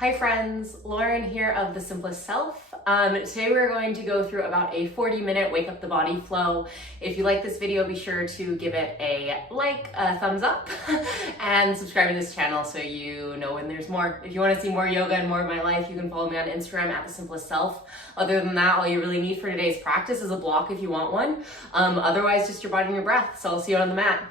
Hi friends, Lauren here of The Simplest Self. Today we're going to go through about a 40-minute Wake Up the Body flow. If you like this video, be sure to give it a like, a thumbs up, and subscribe to this channel so you know when there's more. If you want to see more yoga and more of my life, you can follow me on Instagram at The Simplest Self. Other than that, all you really need for today's practice is a block if you want one. Otherwise, just your body and your breath. So I'll see you on the mat.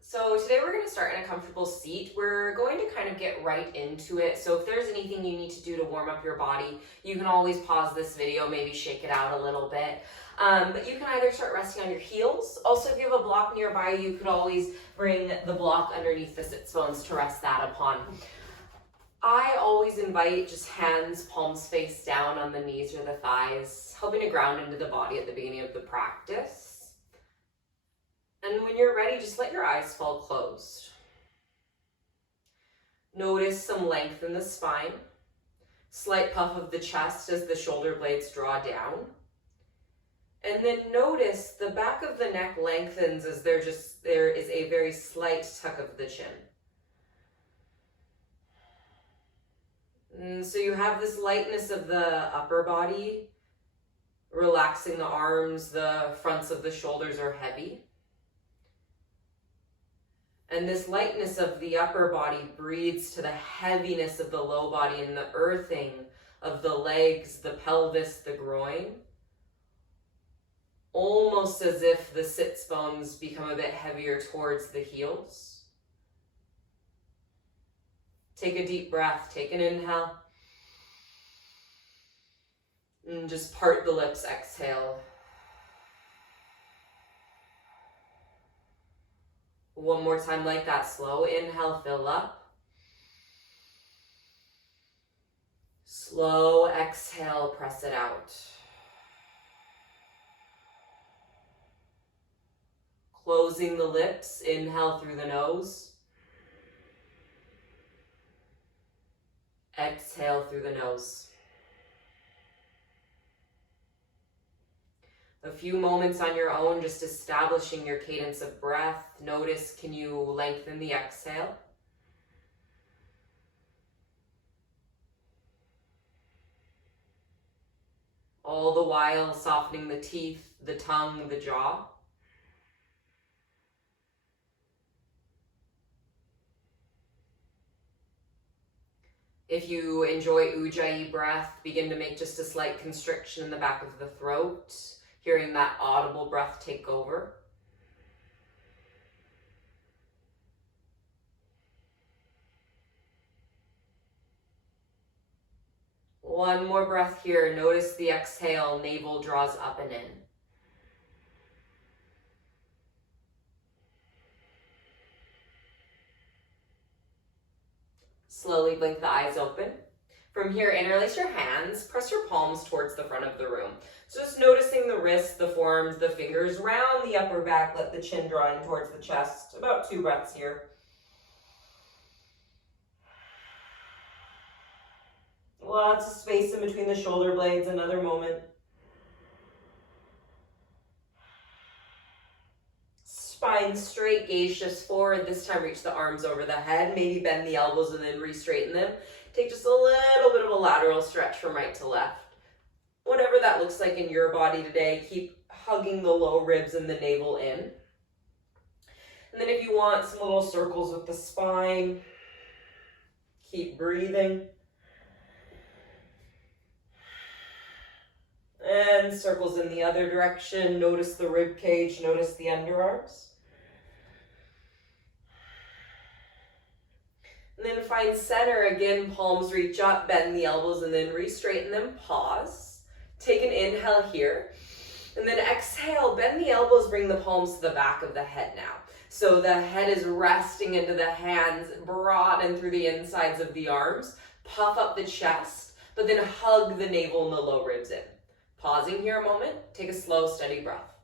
So today we're going to start in a comfortable seat. We're going to kind of get right into it. So if there's anything you need to do to warm up your body, you can always pause this video, maybe shake it out a little bit. But you can either start resting on your heels. Also, if you have a block nearby, you could always bring the block underneath the sits bones to rest that upon. I always invite just hands, palms face down on the knees or the thighs, helping to ground into the body at the beginning of the practice. And when you're ready, just let your eyes fall closed. Notice some length in the spine, slight puff of the chest as the shoulder blades draw down. And then notice the back of the neck lengthens as there is a very slight tuck of the chin. And so you have this lightness of the upper body, relaxing the arms, the fronts of the shoulders are heavy. And this lightness of the upper body breathes to the heaviness of the low body and the earthing of the legs, the pelvis, the groin. Almost as if the sits bones become a bit heavier towards the heels. Take a deep breath, take an inhale. And just part the lips, exhale. One more time like that, slow inhale, fill up. Slow exhale, press it out. Closing the lips, inhale through the nose. Exhale through the nose. A few moments on your own, just establishing your cadence of breath. Notice, can you lengthen the exhale? All the while softening the teeth, the tongue, the jaw. If you enjoy Ujjayi breath, begin to make just a slight constriction in the back of the throat. Hearing that audible breath take over. One more breath here. Notice the exhale, navel draws up and in. Slowly blink the eyes open. From here, interlace your hands, press your palms towards the front of the room. So just noticing the wrists, the forearms, the fingers, round the upper back, let the chin draw in towards the chest. About 2 breaths here. Lots of space in between the shoulder blades, another moment. Spine straight, gaze shifts forward. This time reach the arms over the head, maybe bend the elbows and then re-straighten them. Take just a little bit of a lateral stretch from right to left. Whatever that looks like in your body today, keep hugging the low ribs and the navel in. And then if you want some little circles with the spine, keep breathing. And circles in the other direction. Notice the rib cage, notice the underarms. And then find center again, palms reach up, bend the elbows and then re-straighten them, pause. Take an inhale here. And then exhale, bend the elbows, bring the palms to the back of the head now. So the head is resting into the hands, broaden through the insides of the arms, puff up the chest, but then hug the navel and the low ribs in. Pausing here a moment, take a slow, steady breath.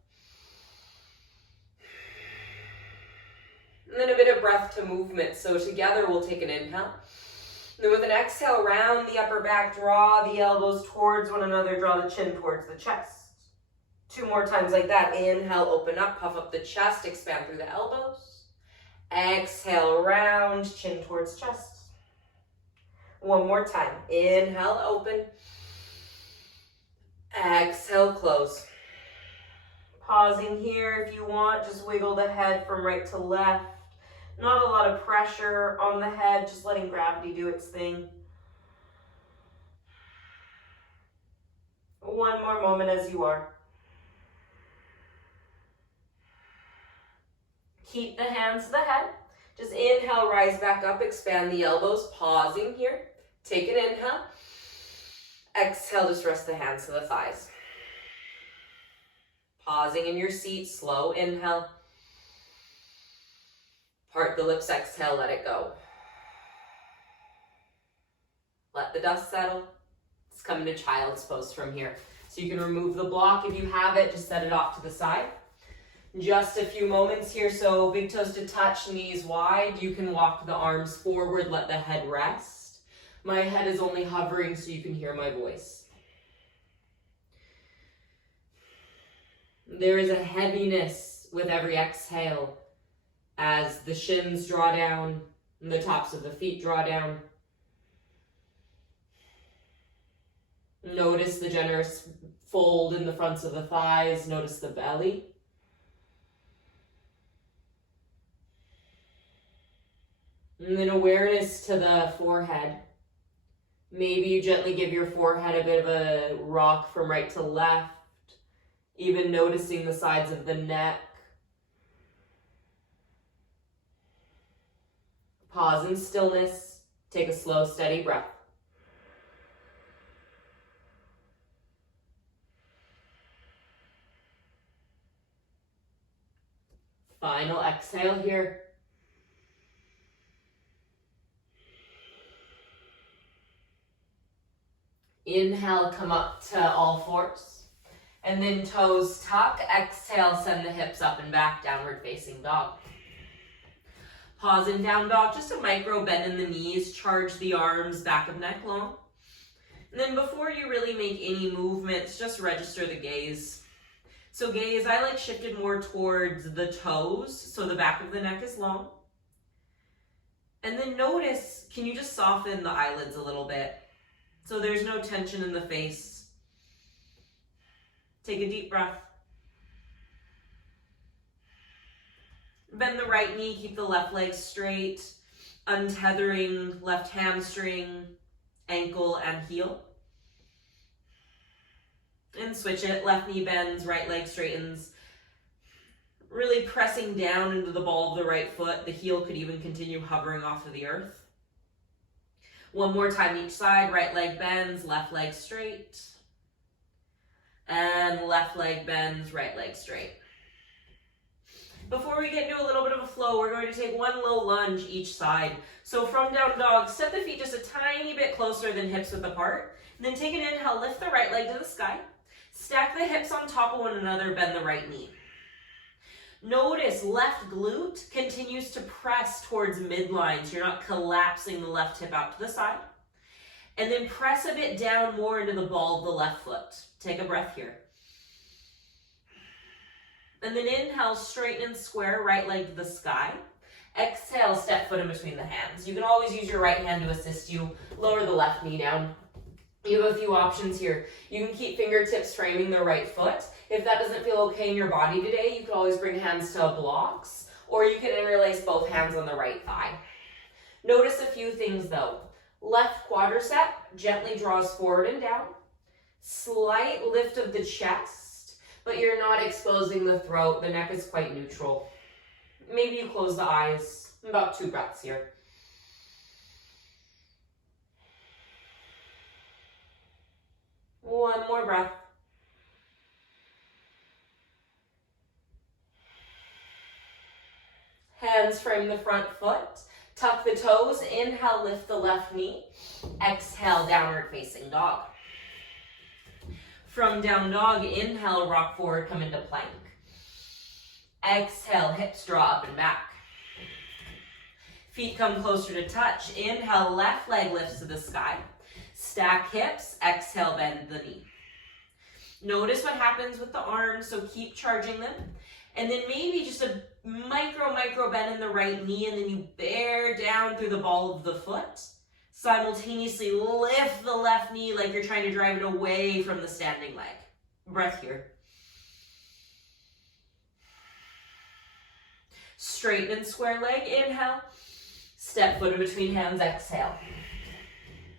And then a bit of breath to movement. So together we'll take an inhale. And then with an exhale, round the upper back, draw the elbows towards one another, draw the chin towards the chest. 2 more times like that. Inhale, open up, puff up the chest, expand through the elbows. Exhale, round, chin towards chest. 1 more time. Inhale, open. Exhale, close. Pausing here if you want, just wiggle the head from right to left. Not a lot of pressure on the head, just letting gravity do its thing. 1 more moment as you are. Keep the hands to the head. Just inhale, rise back up, expand the elbows, pausing here. Take an inhale. Exhale, just rest the hands to the thighs. Pausing in your seat, slow inhale. Part the lips, exhale, let it go. Let the dust settle. Let's come into child's pose from here. So you can remove the block if you have it, just set it off to the side. Just a few moments here, so big toes to touch, knees wide. You can walk the arms forward, let the head rest. My head is only hovering so you can hear my voice. There is a heaviness with every exhale as the shins draw down and the tops of the feet draw down. Notice the generous fold in the fronts of the thighs. Notice the belly. And then awareness to the forehead. Maybe you gently give your forehead a bit of a rock from right to left. Even noticing the sides of the neck. Pause in stillness. Take a slow, steady breath. Final exhale here. Inhale, come up to all fours. And then toes tuck. Exhale, send the hips up and back, downward facing dog. Pause in down dog, just a micro bend in the knees, charge the arms, back of neck long. And then before you really make any movements, just register the gaze. So gaze, I like shifted more towards the toes, so the back of the neck is long. And then notice, can you just soften the eyelids a little bit? So there's no tension in the face. Take a deep breath. Bend the right knee, keep the left leg straight, untethering left hamstring, ankle, and heel. And switch it, left knee bends, right leg straightens. Really pressing down into the ball of the right foot. The heel could even continue hovering off of the earth. 1 more time each side, right leg bends, left leg straight. And left leg bends, right leg straight. Before we get into a little bit of a flow, we're going to take 1 low lunge each side. So from down dog, step the feet just a tiny bit closer than hips width apart. And then take an inhale, lift the right leg to the sky. Stack the hips on top of one another, bend the right knee. Notice left glute continues to press towards midline, so you're not collapsing the left hip out to the side. And then press a bit down more into the ball of the left foot. Take a breath here. And then inhale, straighten and square, right leg to the sky. Exhale, step foot in between the hands. You can always use your right hand to assist you. Lower the left knee down. You have a few options here. You can keep fingertips framing the right foot. If that doesn't feel okay in your body today, you can always bring hands to blocks, or you can interlace both hands on the right thigh. Notice a few things though. Left quadricep gently draws forward and down. Slight lift of the chest, but you're not exposing the throat. The neck is quite neutral. Maybe you close the eyes. About 2 breaths here. One more breath. Hands frame the front foot. Tuck the toes. Inhale, lift the left knee. Exhale, downward facing dog. From down dog, inhale, rock forward, come into plank. Exhale, hips draw up and back. Feet come closer to touch. Inhale, left leg lifts to the sky. Stack hips. Exhale, bend the knee. Notice what happens with the arms, so keep charging them. And then maybe just a micro bend in the right knee, and then you bear down through the ball of the foot. Simultaneously lift the left knee like you're trying to drive it away from the standing leg. Breath here. Straighten and square leg, inhale. Step foot in between hands, exhale.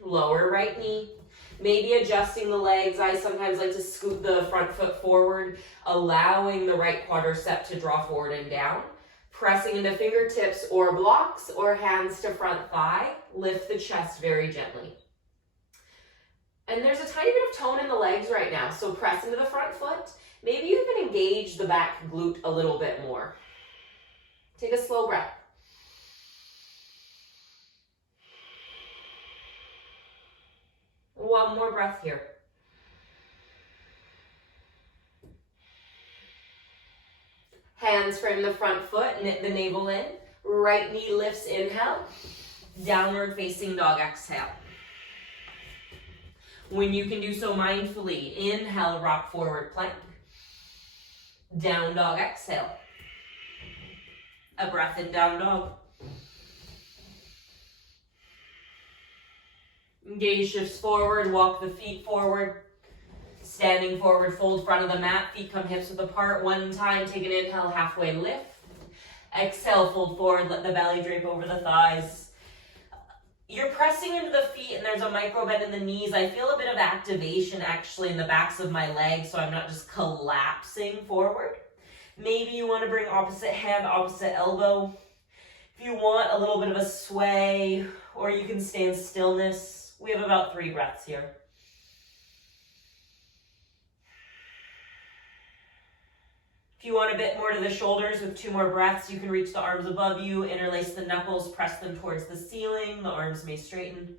Lower right knee. Maybe adjusting the legs. I sometimes like to scoot the front foot forward, allowing the right quadricep to draw forward and down. Pressing into fingertips or blocks or hands to front thigh. Lift the chest very gently. And there's a tiny bit of tone in the legs right now, so press into the front foot. Maybe you even engage the back glute a little bit more. Take a slow breath. One more breath here. Hands frame the front foot, knit the navel in. Right knee lifts, inhale. Downward facing dog, exhale. When you can do so mindfully, inhale, rock forward plank. Down dog, exhale. A breath in, down dog. Gaze shifts forward, walk the feet forward. Standing forward, fold front of the mat, feet come hips width apart. One time, take an inhale, halfway lift. Exhale, fold forward, let the belly drape over the thighs. You're pressing into the feet and there's a micro bend in the knees. I feel a bit of activation actually in the backs of my legs, so I'm not just collapsing forward. Maybe you want to bring opposite hand, opposite elbow. If you want a little bit of a sway, or you can stay in stillness. We have about 3 breaths here. If you want a bit more to the shoulders with 2 more breaths, you can reach the arms above you, interlace the knuckles, press them towards the ceiling. The arms may straighten.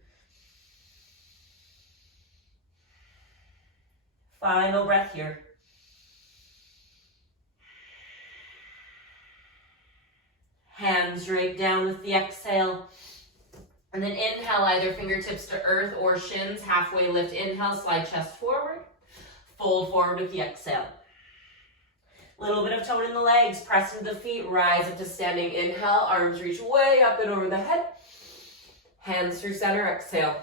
Final breath here. Hands drape down with the exhale. And then inhale, either fingertips to earth or shins. Halfway lift, inhale, slide chest forward. Fold forward with the exhale. Little bit of tone in the legs. Press into the feet, rise up to standing. Inhale, arms reach way up and over the head. Hands through center, exhale.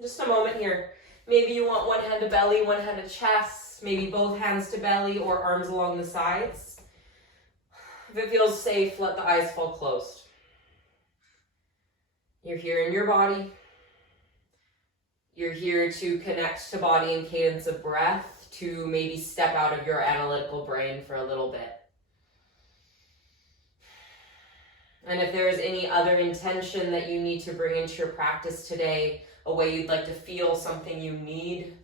Just a moment here. Maybe you want one hand to belly, one hand to chest. Maybe both hands to belly or arms along the sides. If it feels safe, let the eyes fall closed. You're here in your body. You're here to connect to body and cadence of breath, to maybe step out of your analytical brain for a little bit. And if there is any other intention that you need to bring into your practice today, a way you'd like to feel something you need,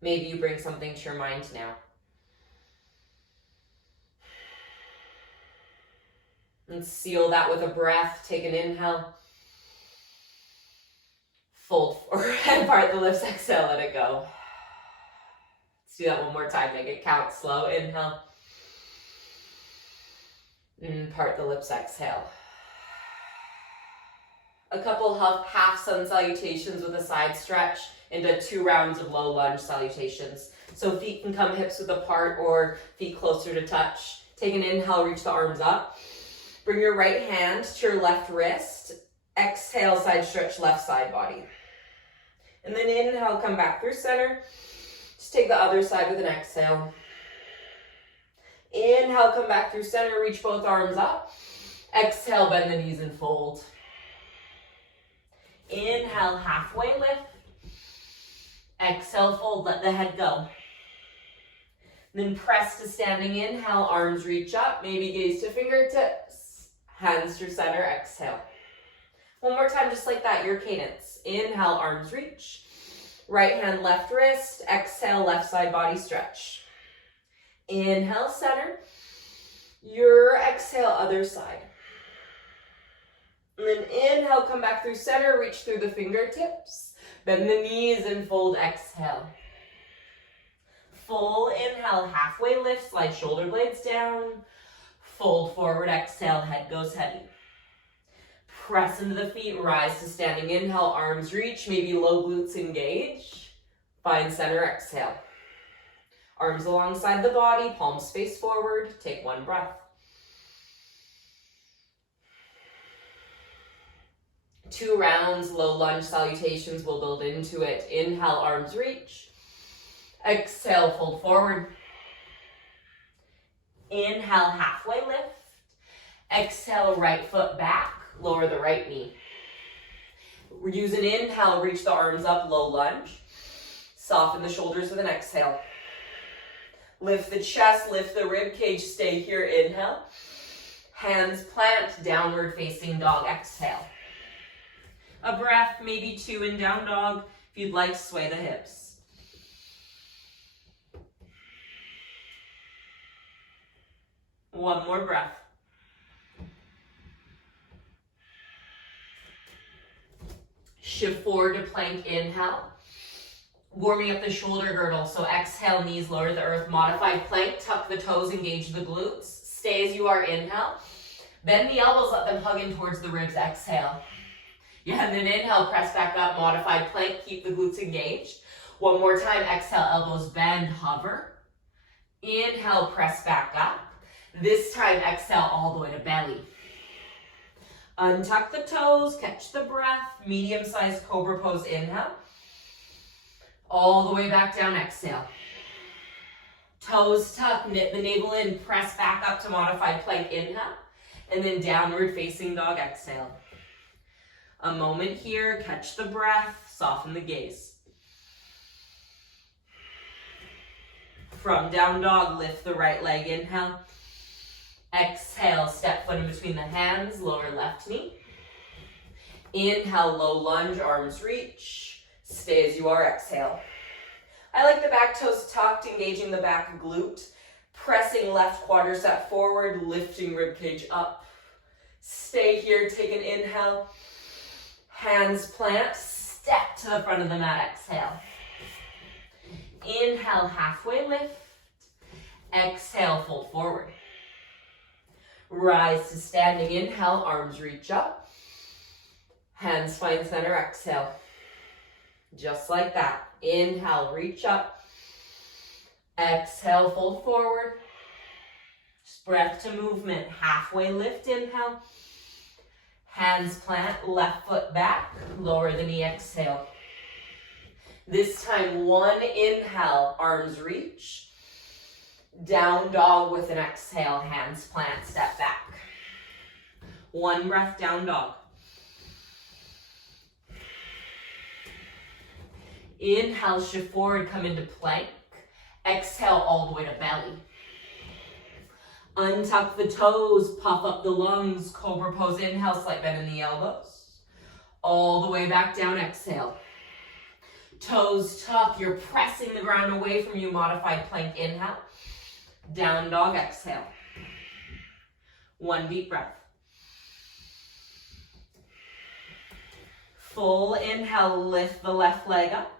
maybe you bring something to your mind now. And seal that with a breath. Take an inhale. Fold forward and part the lips. Exhale, let it go. Let's do that one more time. Make it count slow. Inhale. And part the lips. Exhale. A couple half sun salutations with a side stretch into 2 rounds of low lunge salutations. So feet can come hips width apart or feet closer to touch. Take an inhale, reach the arms up. Bring your right hand to your left wrist. Exhale, side stretch, left side body. And then inhale, come back through center. Just take the other side with an exhale. Inhale, come back through center, reach both arms up. Exhale, bend the knees and fold. Inhale, halfway lift. Exhale, fold, let the head go. Then press to standing. Inhale, arms reach up, maybe gaze to fingertips. Hands through center, exhale. One more time, just like that, your cadence. Inhale, arms reach. Right hand, left wrist. Exhale, left side body stretch. Inhale, center. Your exhale, other side. And then inhale, come back through center, reach through the fingertips. Bend the knees and fold, exhale. Full inhale, halfway lift, slide shoulder blades down. Fold forward, exhale, head goes heavy. Press into the feet, rise to standing. Inhale, arms reach, maybe low glutes engage. Find center, exhale. Arms alongside the body, palms face forward. Take one breath. 2 rounds, low lunge salutations. We'll build into it. Inhale, arms reach. Exhale, fold forward. Inhale, halfway lift. Exhale, right foot back. Lower the right knee. We're using inhale, reach the arms up, low lunge. Soften the shoulders with an exhale. Lift the chest, lift the rib cage, stay here, inhale. Hands plant, downward facing dog, exhale. A breath, maybe 2 in down dog. If you'd like, sway the hips. One more breath. Shift forward to plank, inhale. Warming up the shoulder girdle, so exhale, knees lower to the earth. Modified plank, tuck the toes, engage the glutes. Stay as you are, inhale. Bend the elbows, let them hug in towards the ribs, exhale. Yeah, and then inhale, press back up, modified plank, keep the glutes engaged. One more time, exhale, elbows bend, hover. Inhale, press back up. This time, exhale all the way to belly. Untuck the toes, catch the breath, medium-sized cobra pose, inhale. All the way back down, exhale. Toes tuck, knit the navel in, press back up to modified plank, inhale. And then downward facing dog, exhale. A moment here, catch the breath, soften the gaze. From down dog, lift the right leg, inhale. Exhale, step foot in between the hands, lower left knee. Inhale, low lunge, arms reach. Stay as you are, exhale. I like the back toes tucked, engaging the back glute. Pressing left quadricep forward, lifting rib cage up. Stay here, take an inhale. Hands plant, step to the front of the mat, exhale. Inhale, halfway lift. Exhale, fold forward. Rise to standing, inhale, arms reach up. Hands find center, exhale. Just like that. Inhale, reach up. Exhale, fold forward. Just breath to movement. Halfway lift, inhale. Hands plant, left foot back. Lower the knee, exhale. This time, 1 inhale, arms reach. Down dog with an exhale, hands plant, step back. 1 breath, down dog. Inhale, shift forward, come into plank. Exhale all the way to belly. Untuck the toes, puff up the lungs, cobra pose, inhale, slight bend in the elbows. All the way back down, exhale. Toes tuck, you're pressing the ground away from you, modified plank, inhale. Down dog, exhale. 1 deep breath. Full inhale, lift the left leg up.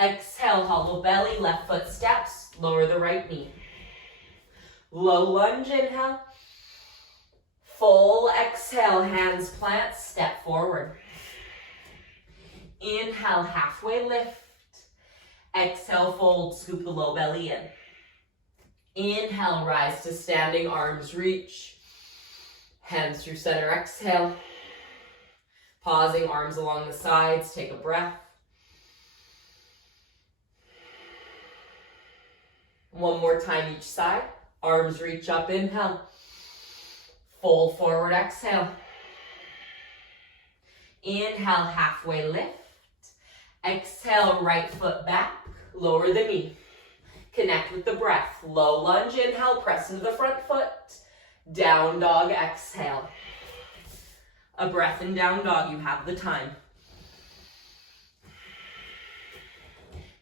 Exhale, hollow belly, left foot steps, lower the right knee. Low lunge, inhale. Full exhale, hands plant, step forward. Inhale, halfway lift. Exhale, fold, scoop the low belly in. Inhale, rise to standing, arms reach. Hands through center, exhale. Pausing, arms along the sides, take a breath. 1 more time each side. Arms reach up, inhale. Fold forward, exhale. Inhale, halfway lift. Exhale, right foot back. Lower the knee. Connect with the breath. Low lunge, inhale, press into the front foot. Down dog, exhale. A breath in down dog, you have the time.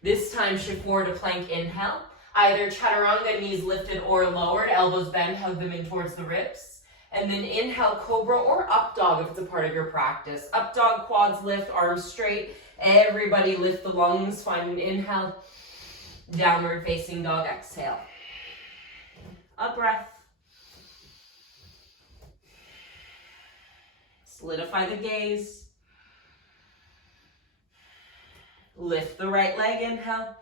This time, shift forward to plank, inhale. Either chaturanga, knees lifted or lowered, elbows bend, hug them in towards the ribs. And then inhale, cobra or up dog if it's a part of your practice. Up dog, quads lift, arms straight. Everybody lift the lungs, find an inhale. Downward facing dog, exhale. A breath. Solidify the gaze. Lift the right leg, inhale.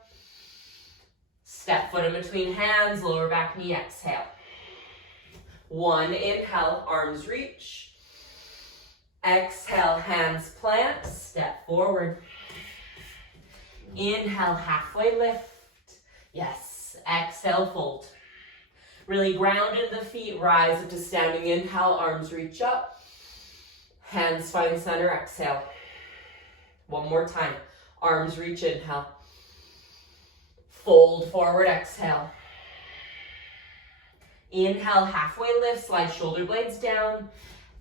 Step foot in between hands, lower back knee, exhale. 1, inhale, arms reach. Exhale, hands plant, step forward. Inhale, halfway lift. Yes, exhale, fold. Really ground in the feet, rise up to standing inhale, arms reach up. Hands find center, exhale. One more time, arms reach, inhale. Fold forward, exhale. Inhale, halfway lift, slide shoulder blades down.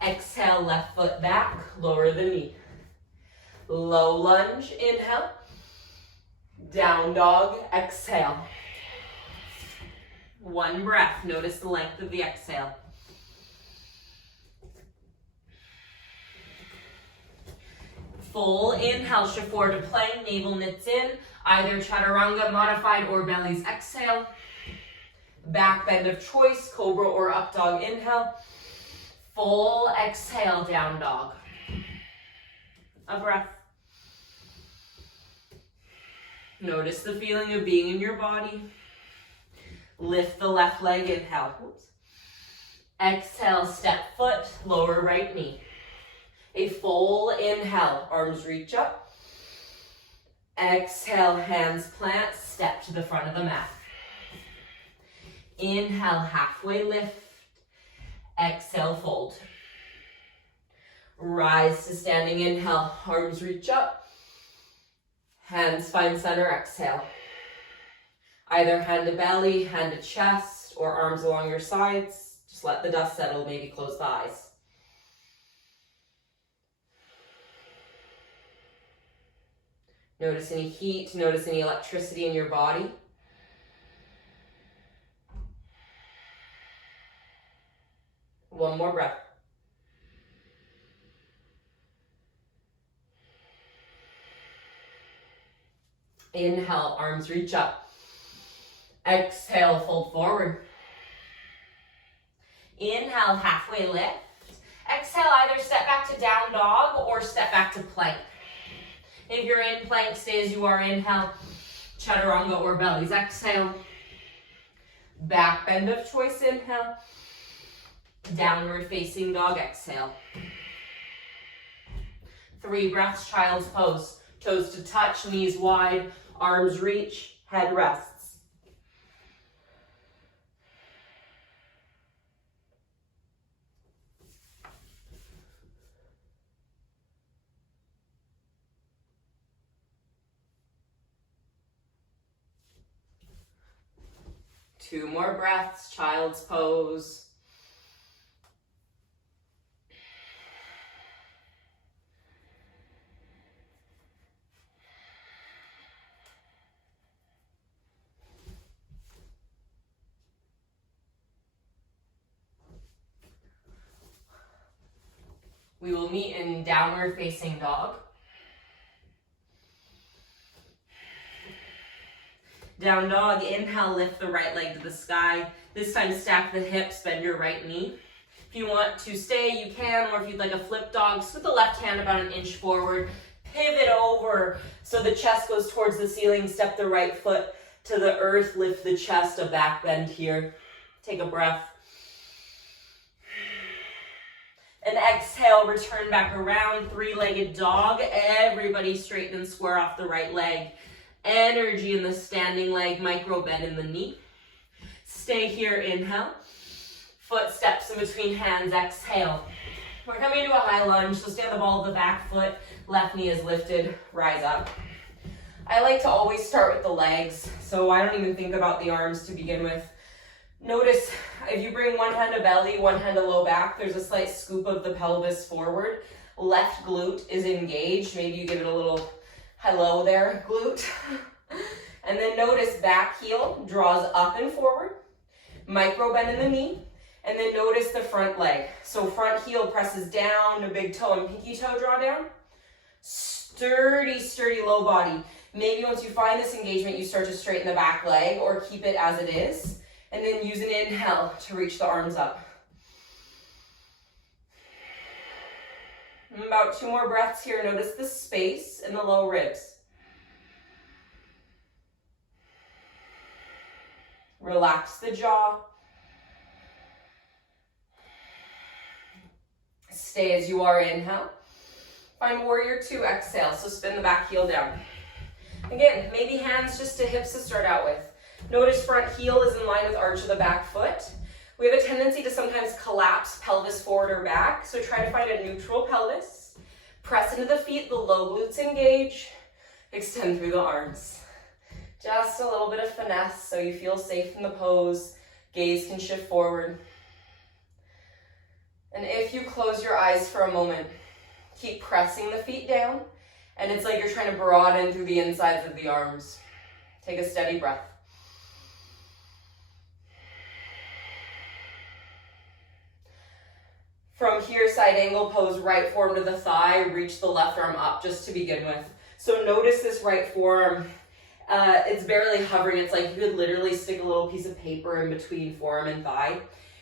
Exhale, left foot back, lower the knee. Low lunge, inhale. Down dog, exhale. One breath, notice the length of the exhale. Full inhale, shift forward to plank, navel knits in. Either chaturanga modified or bellies exhale. Back bend of choice, cobra or up dog inhale. Full exhale, down dog. A breath. Notice the feeling of being in your body. Lift the left leg, inhale. Oops. Exhale, step foot, lower right knee. A full inhale, arms reach up. Exhale, hands plant, step to the front of the mat. Inhale, halfway lift. Exhale, fold. Rise to standing inhale, arms reach up. Hands find center, exhale. Either hand to belly, hand to chest, or arms along your sides. Just let the dust settle, maybe close the eyes. Notice any heat, notice any electricity in your body. One more breath. Inhale, arms reach up. Exhale, fold forward. Inhale, halfway lift. Exhale, either step back to down dog or step back to plank. If you're in plank, stay as you are. Inhale, chaturanga or bellies. Exhale. Back bend of choice, inhale. Downward facing dog, exhale. 3 breaths, child's pose. Toes to touch, knees wide, arms reach, head rests. Two more breaths, child's pose. We will meet in downward facing dog. Down dog, inhale, lift the right leg to the sky. This time stack the hips, bend your right knee. If you want to stay, you can, or if you'd like a flip dog, scoot the left hand about an inch forward, pivot over so the chest goes towards the ceiling, step the right foot to the earth, lift the chest, a back bend here. Take a breath. And exhale, return back around, 3-legged dog. Everybody straighten and square off the right leg. Energy in the standing leg, micro bend in the knee. Stay here, inhale. Foot steps in between hands, exhale. We're coming to a high lunge, so stay on the ball of the back foot. Left knee is lifted, rise up. I like to always start with the legs, so I don't even think about the arms to begin with. Notice if you bring one hand to belly, one hand to low back, there's a slight scoop of the pelvis forward. Left glute is engaged. Maybe you give it a little hello there, glute. And then notice back heel draws up and forward. Micro bend in the knee. And then notice the front leg. So front heel presses down, the big toe and pinky toe draw down. Sturdy, sturdy low body. Maybe once you find this engagement, you start to straighten the back leg or keep it as it is. And then use an inhale to reach the arms up. And about 2 more breaths here. Notice the space in the low ribs. Relax the jaw. Stay as you are, inhale. Find warrior two, exhale. So spin the back heel down. Again, maybe hands just to hips to start out with. Notice front heel is in line with arch of the back foot. We have a tendency to sometimes collapse pelvis forward or back, so try to find a neutral pelvis. Press into the feet, the low glutes engage. Extend through the arms. Just a little bit of finesse so you feel safe in the pose. Gaze can shift forward. And if you close your eyes for a moment, keep pressing the feet down, and it's like you're trying to broaden through the insides of the arms. Take a steady breath. From here, side angle pose, right forearm to the thigh, reach the left arm up just to begin with. So notice this right forearm, it's barely hovering. It's like you could literally stick a little piece of paper in between forearm and thigh.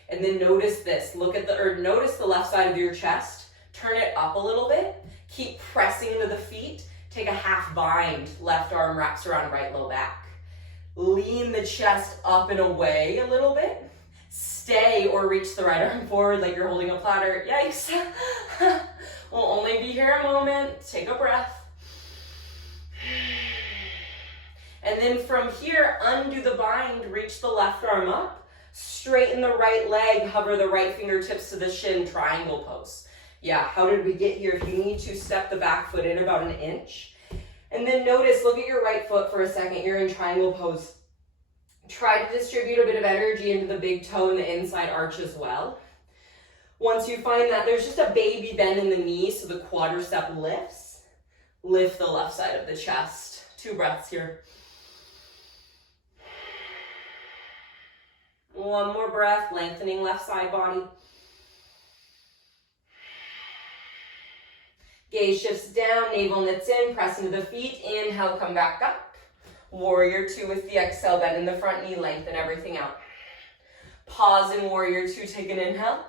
And then notice this, notice the left side of your chest, turn it up a little bit, keep pressing into the feet, take a half bind, left arm wraps around right low back. Lean the chest up and away a little bit. Stay or reach the right arm forward like you're holding a platter. Yikes. We'll only be here a moment. Take a breath. And then from here, undo the bind, reach the left arm up, straighten the right leg, hover the right fingertips to the shin, triangle pose. Yeah, how did we get here? If you need to, step the back foot in about an inch. And then notice, look at your right foot for a second. You're in triangle pose. Try to distribute a bit of energy into the big toe and the inside arch as well. Once you find that, there's just a baby bend in the knee so the quadricep lifts. Lift the left side of the chest. 2 breaths here. One more breath, lengthening left side body. Gaze shifts down, navel knits in, press into the feet. Inhale, come back up. Warrior two with the exhale, bend in the front knee, lengthen everything out. Pause in warrior two, take an inhale.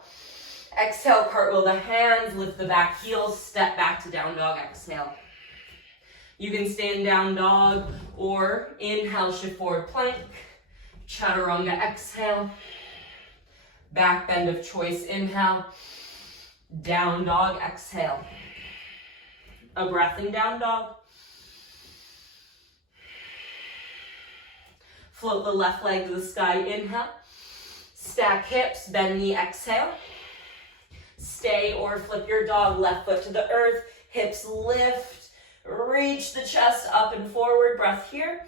Exhale, cartwheel the hands, lift the back heels, step back to down dog, exhale. You can stay in down dog or inhale, shift forward plank. Chaturanga, exhale. Back bend of choice, inhale. Down dog, exhale. A breath in down dog. Float the left leg to the sky, inhale. Stack hips, bend knee, exhale. Stay or flip your dog, left foot to the earth, hips lift, reach the chest up and forward, breath here.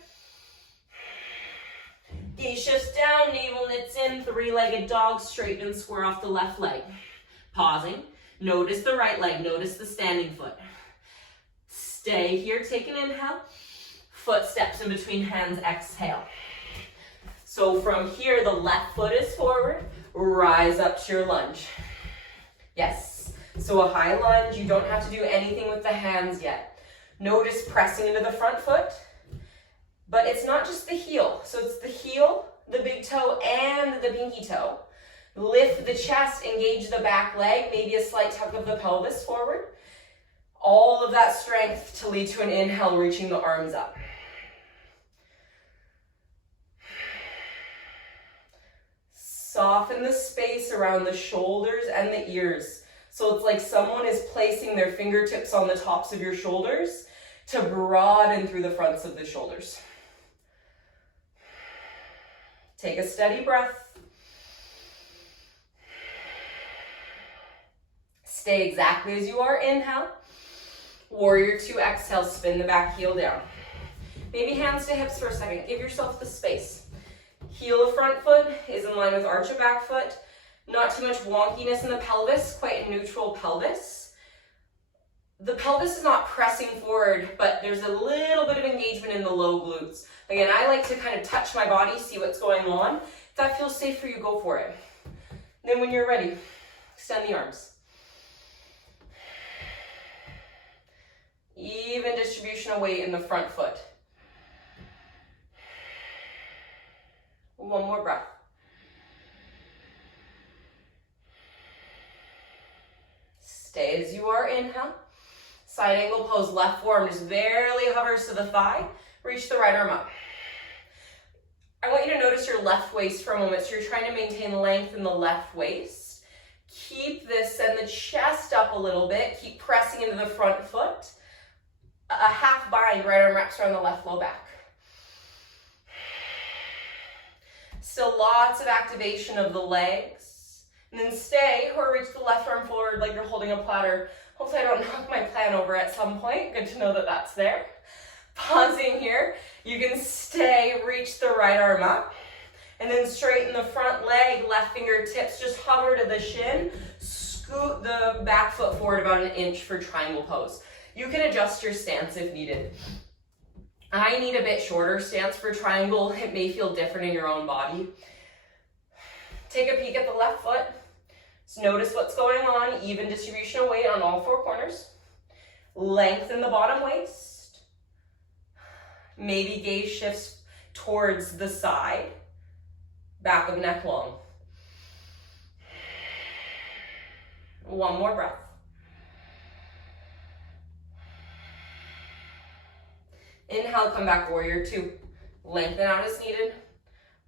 Gaze shifts down, navel knits in, 3-legged dog, straighten and square off the left leg. Pausing, notice the right leg, notice the standing foot. Stay here, take an inhale. Foot steps in between hands, exhale. So from here, the left foot is forward, rise up to your lunge. Yes, so a high lunge, you don't have to do anything with the hands yet. Notice pressing into the front foot, but it's not just the heel. So it's the heel, the big toe, and the pinky toe. Lift the chest, engage the back leg, maybe a slight tuck of the pelvis forward. All of that strength to lead to an inhale, reaching the arms up. Soften the space around the shoulders and the ears. So it's like someone is placing their fingertips on the tops of your shoulders to broaden through the fronts of the shoulders. Take a steady breath. Stay exactly as you are, inhale. Warrior two, exhale, spin the back heel down. Maybe hands to hips for a second, give yourself the space. Heel of front foot is in line with arch of back foot. Not too much wonkiness in the pelvis, quite a neutral pelvis. The pelvis is not pressing forward, but there's a little bit of engagement in the low glutes. Again, I like to kind of touch my body, see what's going on. If that feels safe for you, go for it. Then when you're ready, extend the arms. Even distribution of weight in the front foot. One more breath. Stay as you are, inhale. Side angle pose, left forearm just barely hovers to the thigh. Reach the right arm up. I want you to notice your left waist for a moment. So you're trying to maintain length in the left waist. Keep this, send the chest up a little bit. Keep pressing into the front foot. A half bind, right arm wraps around the left low back. Still lots of activation of the legs. And then stay or reach the left arm forward like you're holding a platter. Hopefully I don't knock my plan over at some point. Good to know that that's there. Pausing here. You can stay, reach the right arm up. And then straighten the front leg, left fingertips, just hover to the shin. Scoot the back foot forward about an inch for triangle pose. You can adjust your stance if needed. I need a bit shorter stance for triangle. It may feel different in your own body. Take a peek at the left foot. Just notice what's going on. Even distribution of weight on all four corners. Lengthen the bottom waist. Maybe gaze shifts towards the side. Back of neck long. One more breath. Inhale, come back, warrior two. Lengthen out as needed.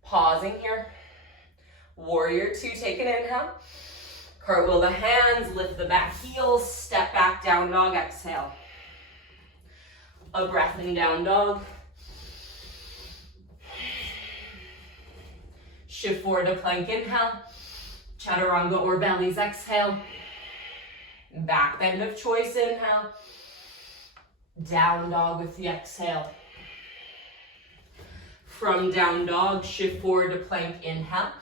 Pausing here. Warrior two, take an inhale. Cartwheel the hands, lift the back heels, step back, down dog, exhale. A breath in down dog. Shift forward to plank, inhale. Chaturanga or bellies, exhale. Back bend of choice, inhale. Down dog with the exhale. From down dog, shift forward to plank, inhale.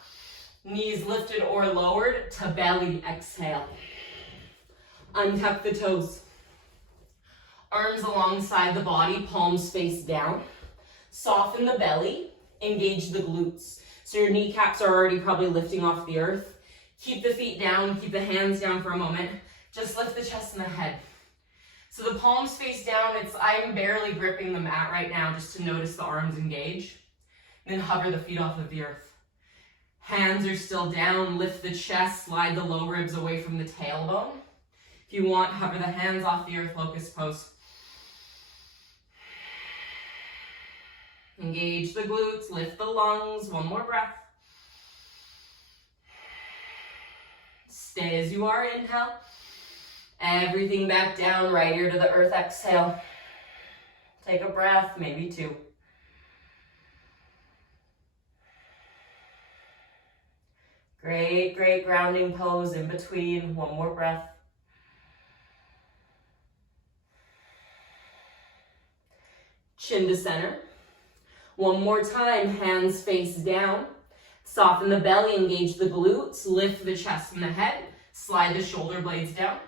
Knees lifted or lowered to belly, exhale. Untuck the toes. Arms alongside the body, palms face down. Soften the belly, engage the glutes. So your kneecaps are already probably lifting off the earth. Keep the feet down, keep the hands down for a moment. Just lift the chest and the head. So the palms face down, I'm barely gripping the mat right now just to notice the arms engage. Then hover the feet off of the earth. Hands are still down, lift the chest, slide the low ribs away from the tailbone. If you want, hover the hands off the earth, locust pose. Engage the glutes, lift the lungs, one more breath. Stay as you are, inhale. Everything back down, right ear to the earth, exhale. Take a breath, maybe two. Great, great grounding pose in between, one more breath. Chin to center. One more time, hands face down. Soften the belly, engage the glutes, lift the chest and the head, slide the shoulder blades down.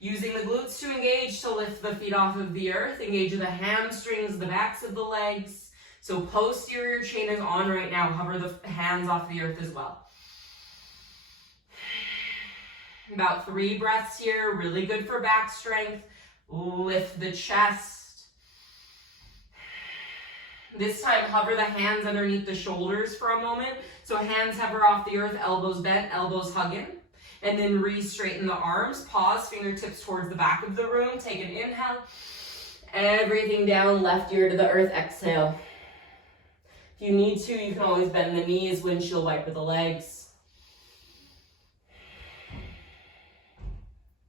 Using the glutes to engage to lift the feet off of the earth, engage the hamstrings, the backs of the legs. So posterior chain is on right now, hover the hands off the earth as well. About 3 breaths here, really good for back strength. Lift the chest. This time, hover the hands underneath the shoulders for a moment. So hands hover off the earth, elbows bent, elbows hugging. And then re-straighten the arms. Pause, fingertips towards the back of the room. Take an inhale. Everything down, left ear to the earth, exhale. If you need to, you can always bend the knees, windshield wiper the legs.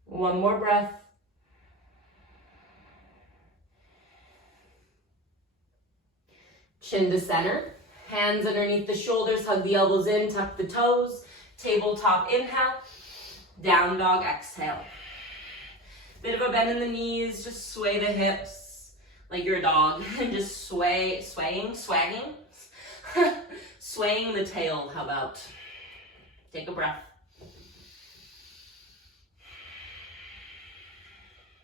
One more breath. Chin to center, hands underneath the shoulders, hug the elbows in, tuck the toes, tabletop inhale, down dog exhale. Bit of a bend in the knees, just sway the hips like you're a dog, and just swaying, swaying the tail, how about? Take a breath.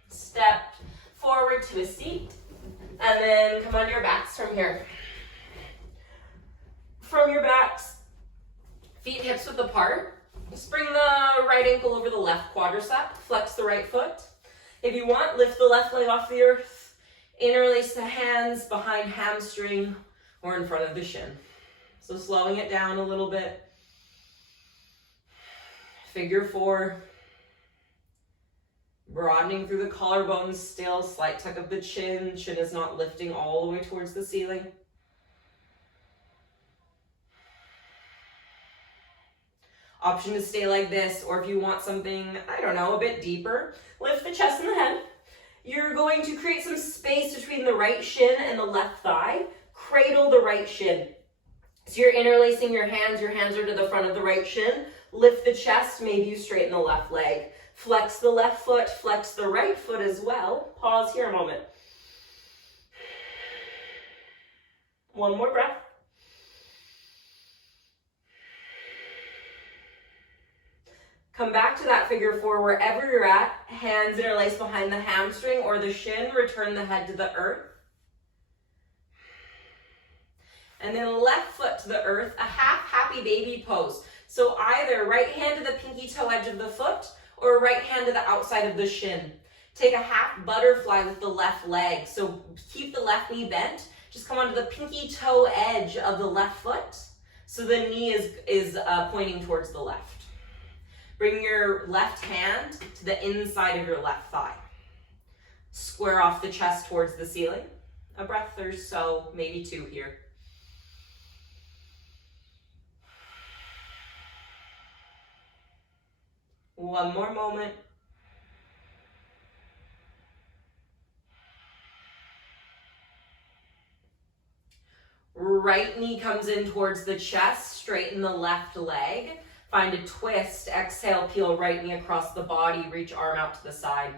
Step forward to a seat, and then come onto your backs from here. From your backs, feet hips width apart. Just bring the right ankle over the left quadricep. Flex the right foot. If you want, lift the left leg off the earth. Interlace the hands behind hamstring or in front of the shin. So slowing it down a little bit. Figure 4. Broadening through the collarbones still. Slight tuck of the chin. Chin is not lifting all the way towards the ceiling. Option to stay like this, or if you want something, I don't know, a bit deeper, lift the chest and the head. You're going to create some space between the right shin and the left thigh. Cradle the right shin. So you're interlacing your hands are to the front of the right shin. Lift the chest, maybe you straighten the left leg. Flex the left foot, flex the right foot as well. Pause here a moment. One more breath. Come back to that figure four wherever you're at. Hands interlace behind the hamstring or the shin. Return the head to the earth. And then left foot to the earth, a half happy baby pose. So either right hand to the pinky toe edge of the foot or right hand to the outside of the shin. Take a half butterfly with the left leg. So keep the left knee bent. Just come onto the pinky toe edge of the left foot. So the knee is pointing towards the left. Bring your left hand to the inside of your left thigh. Square off the chest towards the ceiling. A breath or so, maybe two here. One more moment. Right knee comes in towards the chest, straighten the left leg. Find a twist, exhale, peel right knee across the body, reach arm out to the side.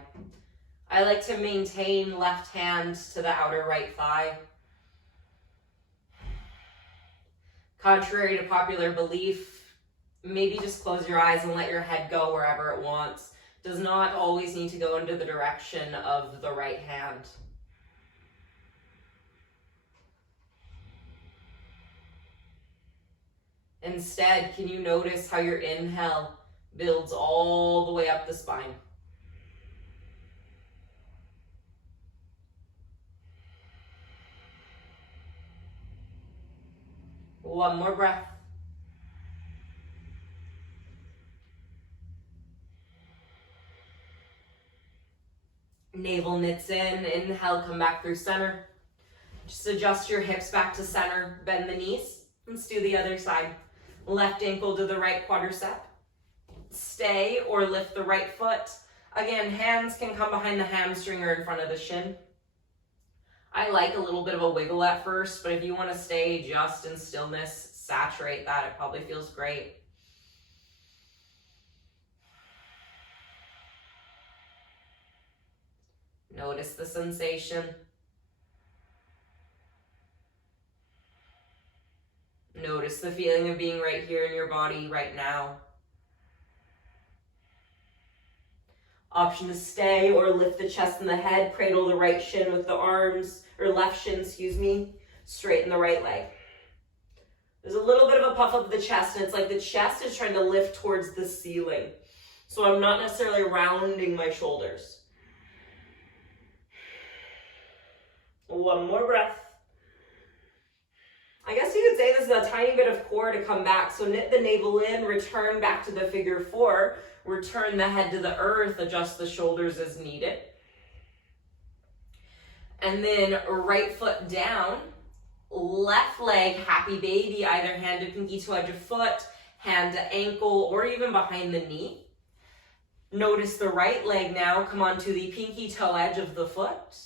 I like to maintain left hand to the outer right thigh. Contrary to popular belief, maybe just close your eyes and let your head go wherever it wants. Does not always need to go into the direction of the right hand. Instead, can you notice how your inhale builds all the way up the spine? One more breath. Navel knits in, inhale, come back through center. Just adjust your hips back to center, bend the knees. Let's do the other side. Left ankle to the right quadricep. Stay or lift the right foot. Again, hands can come behind the hamstring or in front of the shin. I like a little bit of a wiggle at first, but if you want to stay just in stillness, saturate that. It probably feels great. Notice the sensation. Notice the feeling of being right here in your body right now. Option to stay or lift the chest and the head, cradle the right shin with the arms, or left shin, excuse me, straighten the right leg. There's a little bit of a puff up the chest, and it's like the chest is trying to lift towards the ceiling. So I'm not necessarily rounding my shoulders. One more breath. I guess you could say this is a tiny bit of core to come back. So knit the navel in, return back to the figure four, return the head to the earth, adjust the shoulders as needed. And then right foot down, left leg, happy baby, either hand to pinky toe edge of foot, hand to ankle, or even behind the knee. Notice the right leg now come onto the pinky toe edge of the foot,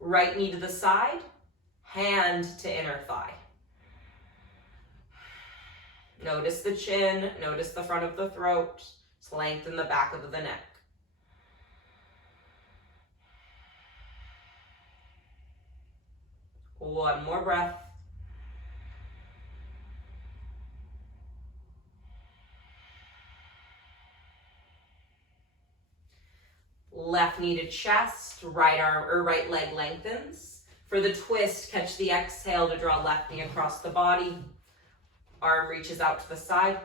right knee to the side, hand to inner thigh. Notice the chin, notice the front of the throat, just lengthen the back of the neck. One more breath. Left knee to chest, right arm or right leg lengthens. For the twist, catch the exhale to draw left knee across the body. Arm reaches out to the side.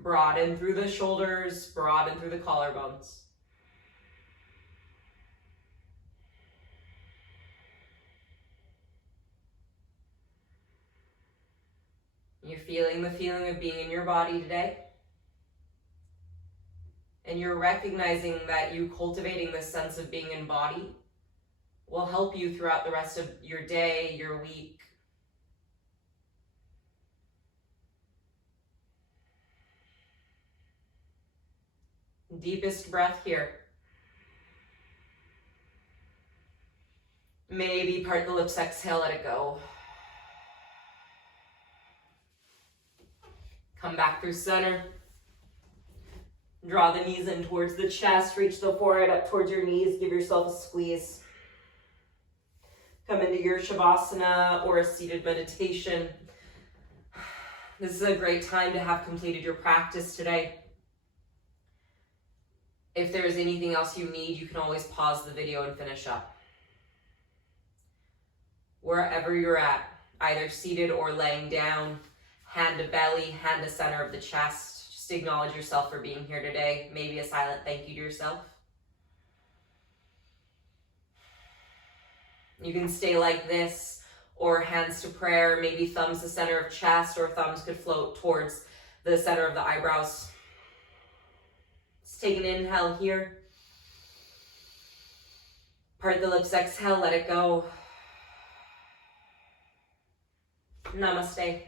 Broaden through the shoulders, broaden through the collarbones. You're feeling the feeling of being in your body today. And you're recognizing that you cultivating this sense of being in body will help you throughout the rest of your day, your week. Deepest breath here. Maybe part the lips, exhale, let it go. Come back through center. Draw the knees in towards the chest, reach the forehead up towards your knees, give yourself a squeeze. Come into your Shavasana or a seated meditation. This is a great time to have completed your practice today. If there's anything else you need, you can always pause the video and finish up. Wherever you're at, either seated or laying down, hand to belly, hand to center of the chest. Just acknowledge yourself for being here today. Maybe a silent thank you to yourself. You can stay like this, or hands to prayer, maybe thumbs to center of chest, or thumbs could float towards the center of the eyebrows. Let's take an inhale here. Part the lips, exhale, let it go. Namaste.